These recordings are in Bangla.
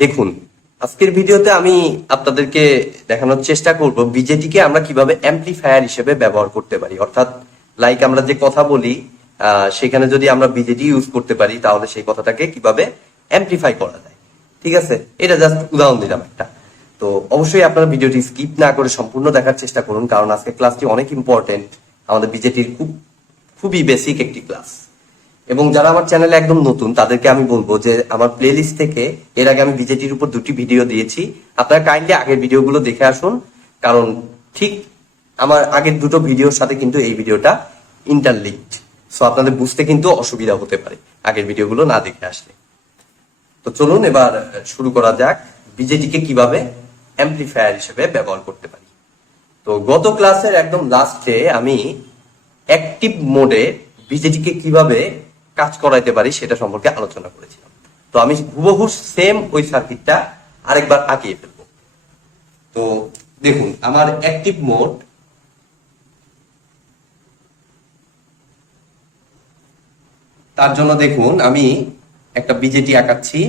দেখুন, আজকের ভিডিওতে আমি আপনাদেরকে দেখানোর চেষ্টা করব বিজেটি কে আমরা কিভাবে অ্যাম্পলিফায়ার হিসেবে ব্যবহার করতে পারি। অর্থাৎ লাইক আমরা যে কথা বলি সেখানে যদি আমরা বিজেটি ইউজ করতে পারি তাহলে সেই কথাটাকে কিভাবে অ্যাম্পলিফাই করা যায়। ঠিক আছে, এটা জাস্ট উদাহরণ দিলাম একটা। তো অবশ্যই আপনারা ভিডিওটি স্কিপ না করে সম্পূর্ণ দেখার চেষ্টা করুন, কারণ আজকে ক্লাসটি অনেক ইম্পর্টেন্ট, আমাদের বিজেটির খুবই বেসিক একটি ক্লাস। এবং যারা আমার চ্যানেলে একদম নতুন তাদেরকে আমি বলবো যে আমার প্লেলিস্ট থেকে এর আগে আমি বিজেটির উপর 2টি ভিডিও দিয়েছি, আপনারা কাইন্ডলি আগের ভিডিওগুলো দেখে আসুন, কারণ ঠিক আমার আগের 2টো ভিডিওর সাথে কিন্তু এই ভিডিওটা ইন্টারলিঙ্কড, সো আপনাদের বুঝতে কিন্তু অসুবিধা হতে পারে আগের ভিডিওগুলো না দেখে আসলে। তো চলুন এবার শুরু করা যাক বিজেটি কে কিভাবে অ্যাম্পলিফায়ার হিসেবে ব্যবহার করতে পারি। তো গত ক্লাসের একদম লাস্টে আমি অ্যাক্টিভ মোডে বিজেটি কে কিভাবে কাজ করাইতে পারি সেটা সম্পর্কে আলোচনা করেছিলাম। তো আমি হুবহু সেম ওই সার্কিটটা আরেকবার আঁকিয়ে ফেলবো। তো দেখুন, আমার অ্যাক্টিভ মোড তার জন্য দেখুন আমি একটা বিজেটি আঁকাচ্ছি।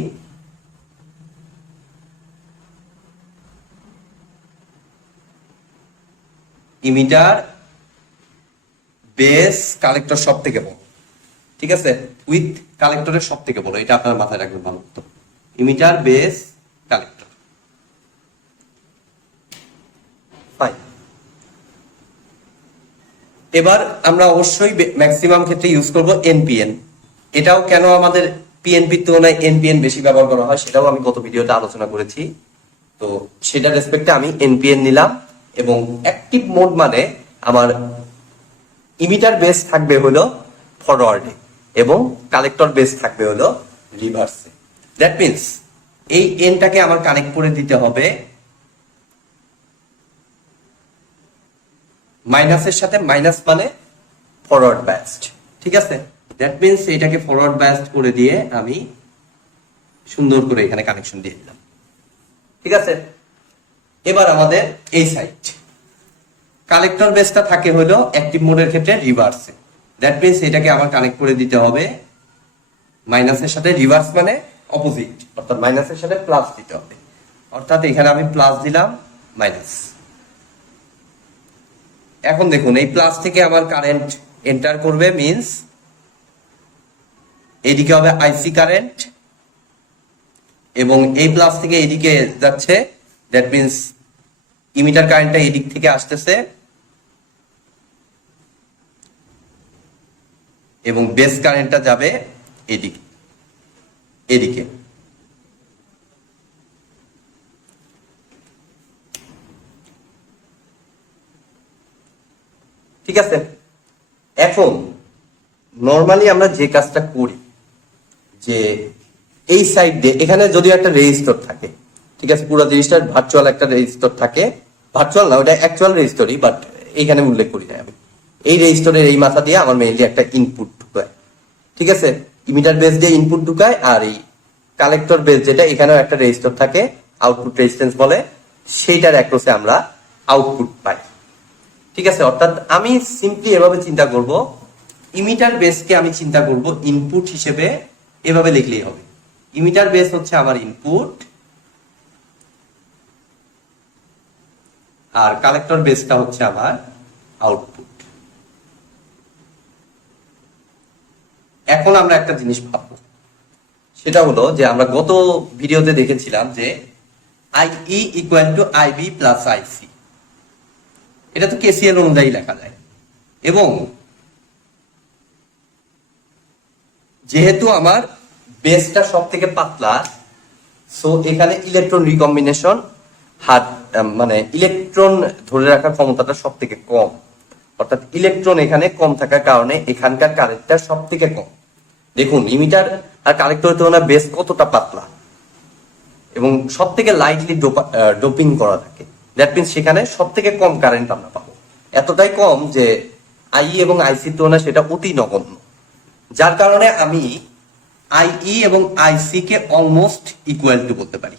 ইমিটার, বেস, কালেক্টর সব থেকে বড়। ঠিক আছে, উইথ কালেক্টরের সব থেকে বড়, এটা আপনার মাথায় রাখবেন ভালো মতো। Emitter, base, collector. ফাইন। এবার আমরা অবশ্যই ম্যাক্সিমাম ক্ষেত্রে ইউজ করব এনপিএন। এটাও কেন আমাদের পিএনপির তুলনায় এনপিএন বেশি ব্যবহার করা হয় সেটাও আমি গত ভিডিওতে আলোচনা করেছি। তো সেটা রেসপেক্টে আমি এনপিএন নিলাম। এবং অ্যাক্টিভ মোড মানে আমার ইমিটার বেস থাকবে হলো ফরওয়ার্ডে এবং কালেক্টর বেস থাকবে হলো রিভার্সে। দ্যাট মিনস এই এনটাকে আমার কানেক্ট করে দিতে হবে মাইনাসের সাথে, মাইনাস মানে ফরওয়ার্ড বায়াসড। ঠিক আছে, দ্যাট মিনস এটাকে ফরওয়ার্ড বায়াসড করে দিয়ে আমি সুন্দর করে এখানে কানেকশন দিয়ে দিলাম। ঠিক আছে, এবার আমাদের এই সাইড কালেক্টর বেসটা থাকে হলো অ্যাক্টিভ মোডের ক্ষেত্রে রিভার্সে। দ্যাট মিনস এটাকে আমার কানেক্ট করে দিতে হবে মাইনাসের সাথে, রিভার্স মানে অপোজিট, অর্থাৎ মাইনাসের সাথে প্লাস দিতে হবে। অর্থাৎ এখানে আমি প্লাস দিলাম, মাইনাস। এখন দেখুন এই প্লাস থেকে আমার কারেন্ট এন্টার করবে, মিনস এদিকে হবে আইসি কারেন্ট, এবং এই প্লাস থেকে এদিকে যাচ্ছে, দ্যাট মিনস ইমিটার কারেন্টটা এদিক থেকে আসতেছে এবং বেস কারেন্টটা যাবে এদিকে, এদিকে। ঠিক আছে, এখন নর্মালি আমরা যে কাজটা করি যে এই সাইড দিয়ে এখানে যদিও একটা রেজিস্টর থাকে, ঠিক আছে, পুরো জিনিসটার ভার্চুয়াল একটা রেজিস্টর থাকে, ভার্চুয়াল না ওটা অ্যাকচুয়াল রেজিস্টরই, বাট এইখানে উল্লেখ করি না আমি। এই রেজিস্টরের এই মাথা দিয়ে আমার মেইনলি একটা ইনপুট ঢুকায়। ঠিক আছে, ইমিটার বেস দিয়ে ইনপুট ঢুকায়, আর এই কালেক্টর বেস যেটা এখানেও একটা রেজিস্টর থাকে, আউটপুট রেজিস্ট্যান্স বলে, সেইটার অ্যাক্রসে আমরা আউটপুট পাই। ঠিক আছে, অর্থাৎ আমি সিম্পলি এভাবে চিন্তা করব, ইমিটার বেসকে আমি চিন্তা করব ইনপুট হিসেবে, এভাবে লিখলেই হবে। ইমিটার বেস হচ্ছে আমার ইনপুট আর কালেক্টর বেসটা হচ্ছে আমার আউটপুট। এখন আমরা একটা জিনিস ভাববো, সেটা হলো যে আমরা গত ভিডিওতে দেখেছিলাম যে IE equal to IB plus IC, এটা তো কেসিএল অনুযায়ী লেখা যায়। এবং যেহেতু আমার বেসটা সব থেকে পাতলা, সো এখানে ইলেকট্রন রিকম্বিনেশন হার, মানে ইলেকট্রন ধরে রাখার ক্ষমতাটা সব থেকে কম, অর্থাৎ ইলেকট্রন এখানে কম থাকার কারণে এখানকার কারেন্টটা সব থেকে কম। দেখুন ইমিটার আর কালেক্টরের তুলনায় বেস কতটা পাতলা এবং সব থেকে লাইটলি ডোপিং করা থাকে। দ্যাট মিনস সেখানে সব থেকে কম কারেন্ট আমরা পাবো, এতটাই কম যে আইই এবং আইসির তুলনায় সেটা অতি নগণ্য। যার কারণে আমি আইই এবং আইসি কে অলমোস্ট ইকুয়াল টু বলতে পারি,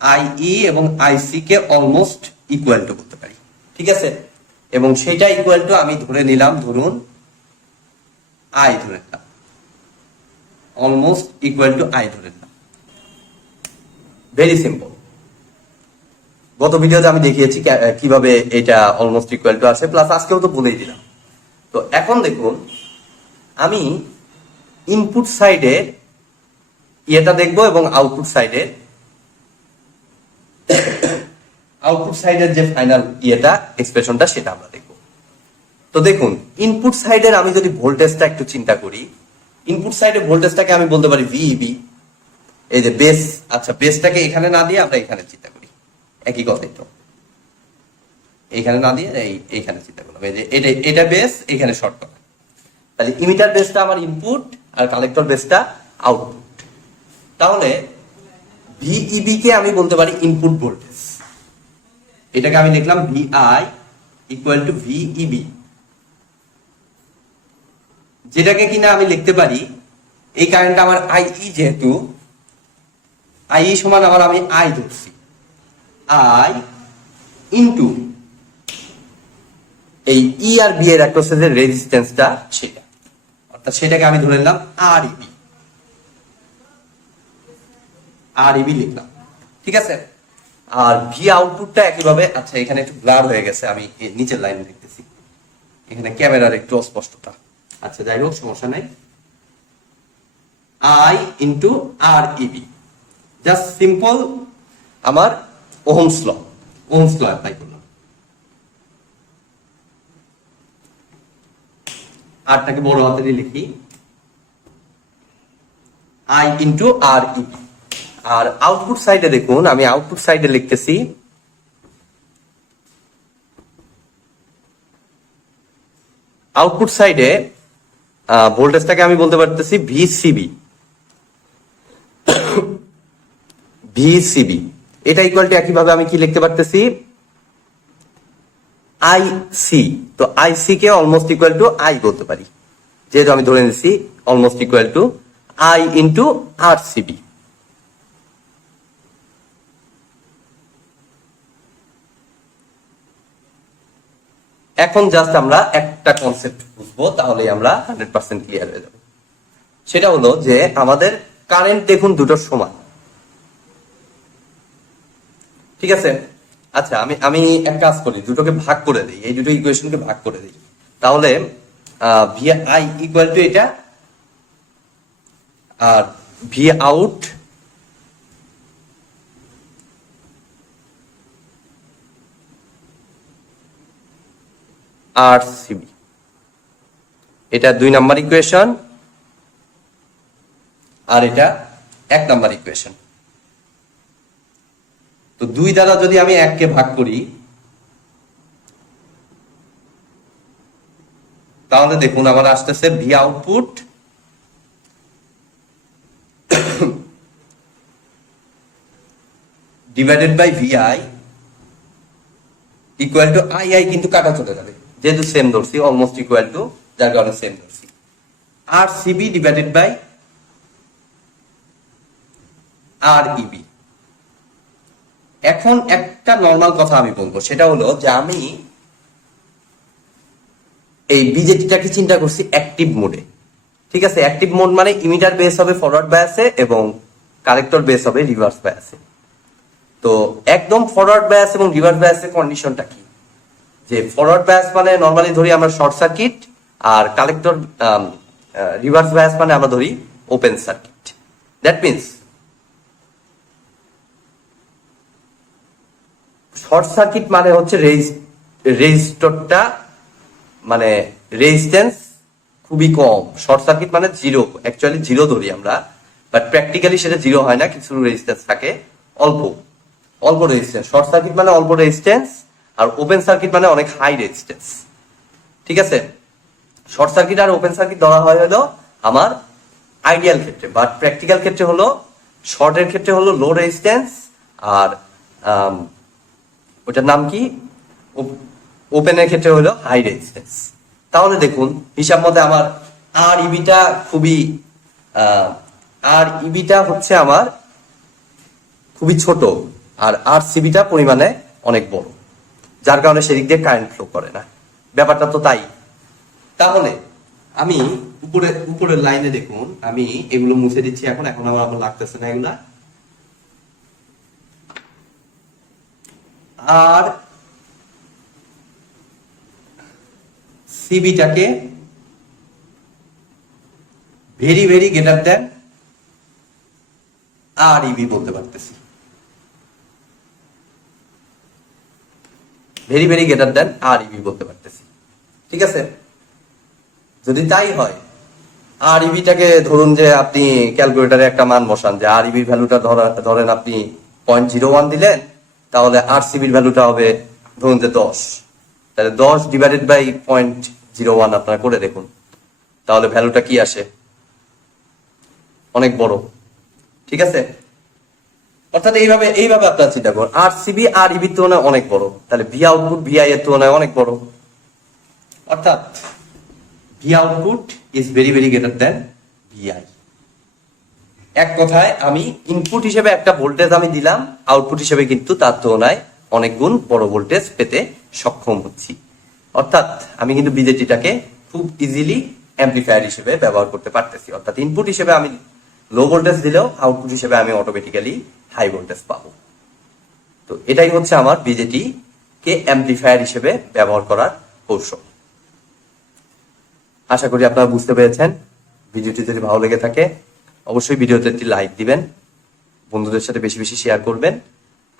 আইই এবং আইসি কে অলমোস্ট ইকুয়াল টু বলতে পারি। ঠিক আছে, এবং সেটা ইকুয়াল টু আমি ধরে নিলাম, ধরুন আই ধরে নিলাম, অলমোস্ট ইকুয়াল টু আই ধরে নিলাম। Very simple. গত ভিডিওতে আমি দেখিয়েছি কিভাবে এটা অলমোস্ট ইকুয়াল টু আসে, প্লাস আজকেও তো বলেই দিলাম। তো এখন দেখুন আমি ইনপুট সাইডে ইয়েটা দেখবো এবং আউটপুট সাইডের যে ফাইনাল ইয়েটা এক্সপ্রেশনটা সেটা আমরা দেখব। তো দেখুন ইনপুট সাইডের আমি যদি ভোল্টেজটা একটু চিন্তা করি, ইনপুট সাইডে ভোল্টেজটাকে আমি বলতে পারি ভিইবি। এই যে বেস, আচ্ছা বেসটাকে এখানে না দিয়ে আমরা এখানে চিন্তা করি, একই কথাই তো, এইখানে না দিয়ে এইখানে চিন্তা করলাম। এই যে এটা বেস, এখানে শর্ট করা, তাহলে ইমিটার বেসটা আমার ইনপুট আর কালেক্টর বেসটা আউটপুট। তাহলে ভিইবি কে আমি বলতে পারি ইনপুট ভোল্টেজ, এটাকে আমি লিখলাম ভিআই ইকুয়াল টু ভিইবি, যেটাকে কিনা আমি লিখতে পারি, এই কারেন্টটা আমার আই, যেহেতু আই সমান আমার আমি আই ধরছি, আই ইনটু এই ই আর বি এর অ্যাক্রসের রেজিস্ট্যান্সটা, সেটা অর্থাৎ সেটাকে আমি ধরে নিলাম আর ইবি লিখলাম, ঠিক আছে। আর ভি আউটপুটটা একইভাবে, আচ্ছা এখানে একটু ব্লার হয়ে গেছে, আমি নিচের লাইন লিখতেছি, এখানে ক্যামেরার একটু অস্পষ্টতা, আচ্ছা যাই হোক সমস্যা নাই। আই ইন্টু আর ইবি, জাস্ট সিম্পল আমার ওহমস ল অ্যাপ্লাই করলাম। আরটাকে বড় হাতেরই লিখি, আই ইন্টু আর ইবি। আর আউটপুট সাইডে দেখুন, আমি আউটপুট সাইডে লিখতেছি আউটপুট সাইডে ভোল্টেজটাকে আমি বলতে পারতেছি ভিসিবি। এটা ইকুয়াল টু একইভাবে আমি কি লিখতে পারতেছি আইসি। তো আইসি কে অলমোস্ট ইকুয়াল টু আই বলতে পারি, যেহেতু আমি ধরে নিচ্ছি almost equal to I into আর সিবি। এখন জাস্ট আমরা একটা কনসেপ্ট বুঝবো, তাহলে আমরা 100% ক্লিয়ার হয়ে যাবো। সেটা হলো যে আমাদের কারেন্ট দেখুন দুটোর সমান, ঠিক আছে। আচ্ছা আমি এক কাজ করি, দুটোকে ভাগ করে দিই, এই দুটো ইকুয়েশনকে ভাগ করে দিই, তাহলে ভি আই ইকুয়াল টু এটা, আর ভি আউট আর সিবি, এটা 2 নাম্বার ইকুয়েশন, আর এটা 1 নাম্বার ইকুয়েশন। তো 2 দ্বারা যদি আমি 1 কে ভাগ করি, তাহলে দেখুন আমার আসতেছে V output divided by VI equal to I কিন্তু কাটা চলে যাবে, যেহেতু সেম ধরছি, অলমোস্ট ইকুয়াল টু, যার কারণে সেম ধরছি, আর সিবি ডিভাইডেড বাই আর ইবি। এখন একটা নর্মাল কথা আমি বলবো, সেটা হলো যে আমি এই বিজেটিটাকে চিন্তা করছি অ্যাক্টিভ মোডে, ঠিক আছে। অ্যাক্টিভ মোড মানে ইমিটার বেস হবে ফরওয়ার্ড বায়াসে এবং কালেক্টর বেস হবে রিভার্স বায়াসে। তো একদম ফরওয়ার্ড বায়াস এবং রিভার্স বায়াসের কন্ডিশনটা কি, যে ফরওয়ার্ড বায়াস মানে নর্মালি ধরি আমরা শর্ট সার্কিট, আর কালেক্টর রিভার্স বায়াস মানে আমরা ধরি open circuit. That means short circuit মানে হচ্ছে রেজিস্টরটা, মানে রেজিস্ট্যান্স খুবই কম। শর্ট সার্কিট মানে জিরো, অ্যাকচুয়ালি জিরো ধরি আমরা, বাট প্র্যাকটিক্যালি সেটা জিরো হয় না, কিছু রেজিস্ট্যান্স থাকে, অল্প রেজিস্ট্যান্স। শর্ট সার্কিট মানে অল্প রেজিস্ট্যান্স, আর ওপেন সার্কিট মানে অনেক হাই রেজিস্ট্যান্স, ঠিক আছে। শর্ট সার্কিট আর ওপেন সার্কিট ধরা হয় হলো আমার আইডিয়াল ক্ষেত্রে, বাট প্র্যাকটিক্যাল ক্ষেত্রে হলো শর্টের ক্ষেত্রে হলো লো রেজিস্ট্যান্স, আর ওটার নাম কি, ওপেনের ক্ষেত্রে হলো হাই রেজিস্ট্যান্স। তাহলে দেখুন হিসাব মতে আমার আর ইবিটা হচ্ছে আমার খুবই ছোট, আর আর সিবিটা পরিমাণে অনেক বড়, যার কারণে সেদিক দিয়ে কারেন্ট ফ্লো করে না। ব্যাপারটা তো তাই। তাহলে আমি উপরের লাইনে দেখুন, আমি এগুলো মুছে দিচ্ছি এখন আমার লাগতেছে না এগুলা। আর সিবিটাকে ভেরি ভেরি গ্রেটার দেন আর ইবি বলতে পারতেছি, ভেরি ভেরি গ্রেটার দেন আর ইবি বলতে পারতেছি। ঠিক আছে, যদি তাই হয় আর ইবিটাকে ধরুন যে আপনি ক্যালকুলেটারে একটা মান বসান যে আর ইবির ভ্যালুটা ধরেন আপনি 0.01 দিলেন, তাহলে আর সিবির ভ্যালুটা হবে ধরুন যে 10, তাহলে 10 ডিভাইডেড বাই 0.01 আপনারা করে দেখুন, তাহলে ভ্যালুটা কি আসে, অনেক বড়। ঠিক আছে, অর্থাৎ এইভাবে আপনারা চিন্তা করুন, আর সিবি আর ইবির তুলনায় অনেক বড়, তাহলে ভি আউটপুট ভিআই এর তুলনায় অনেক বড়, অর্থাৎ V output is very very greater than VI. এক কথায় আমি ইনপুট হিসেবে একটা ভোল্টেজ আমি দিলাম, আউটপুট হিসেবে কিন্তু তার তুলনায় অনেক গুণ বড় ভোল্টেজ পেতে সক্ষম হচ্ছি। অর্থাৎ আমি কিন্তু বিজেটিটাকে খুব ইজিলি অ্যাম্পলিফায়ার হিসেবে ব্যবহার করতে পারতেছি। অর্থাৎ ইনপুট হিসেবে আমি লো ভোল্টেজ দিলেও আউটপুট হিসেবে আমি অটোমেটিক্যালি হাই ভোল্টেজ পাবো। তো এটাই হচ্ছে আমার বিজেটি কে অ্যাম্পলিফায়ার হিসেবে ব্যবহার করার কৌশল। আশা করি আপনারা বুঝতে পেরেছেন। ভিডিওটি যদি ভালো লেগে থাকে অবশ্যই ভিডিওতে একটি লাইক দিবেন, বন্ধুদের সাথে বেশি বেশি শেয়ার করবেন,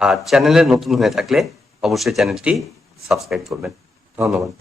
আর চ্যানেলে নতুন হয়ে থাকলে অবশ্যই চ্যানেলটি সাবস্ক্রাইব করবেন। ধন্যবাদ।